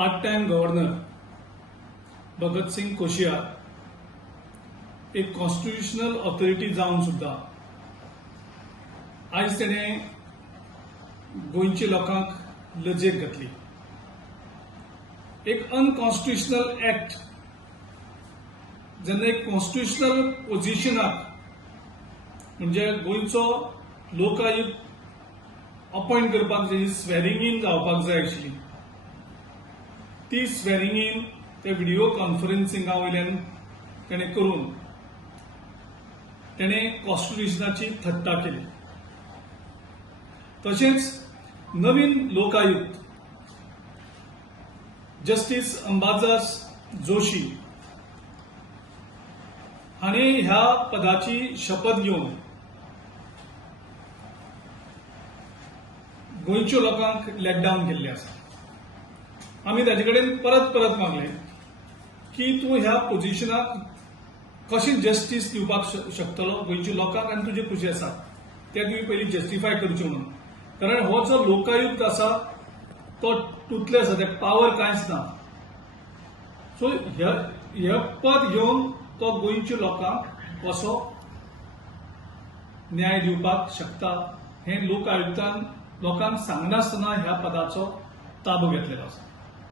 Part time governor Bhagat Singh Koshyari एक constitutional authority जावन सुद्धा आज तेणें गोंयच्या लोकांक लजेक घातली. एक अनकॉन्स्टिट्युशनल एक्ट जेन्ना एक कॉन्स्टिट्युशनल पोझिशनाक म्हणजे गोंयचो लोकायुक्त अपॉइंट करपाक जी स्वेरिंग इन जावपाक जाय आशिल्ली ती स्वेरिंग इन ते व्हिडिओ कॉन्फरन्सिंगा वयल्यान तेणें करून तेणें कॉन्स्टिट्युशनाची थट्टा केली. तशेंच नवीन लोकायुक्त जस्टिस अंबादास जोशी हाणें ह्या पदाची शपथ घेवन गोंयच्या लोकांक लेट डावन केल्ले आसा. आमी ताजे कडेन परत परत मागले की तूं ह्या पोझिशनाक कशें जस्टीस दिवपाक शकतलो गोंयच्या लोकांक आनी तुजे खुशी आसा ते तुवें पयलीं जस्टिफाय करचें म्हणून. कारण हो जो लोकायुक्त आसा तो टुथलेस आसा, ताका पावर कांयच ना. सो हे पद घेवन तो गोंयच्या लोकांक कसो न्याय दिवपाक शकता हें लोकायुक्तान लोकांक सांगनासतना ह्या पदाचो ताबो घेतलेलो आसा.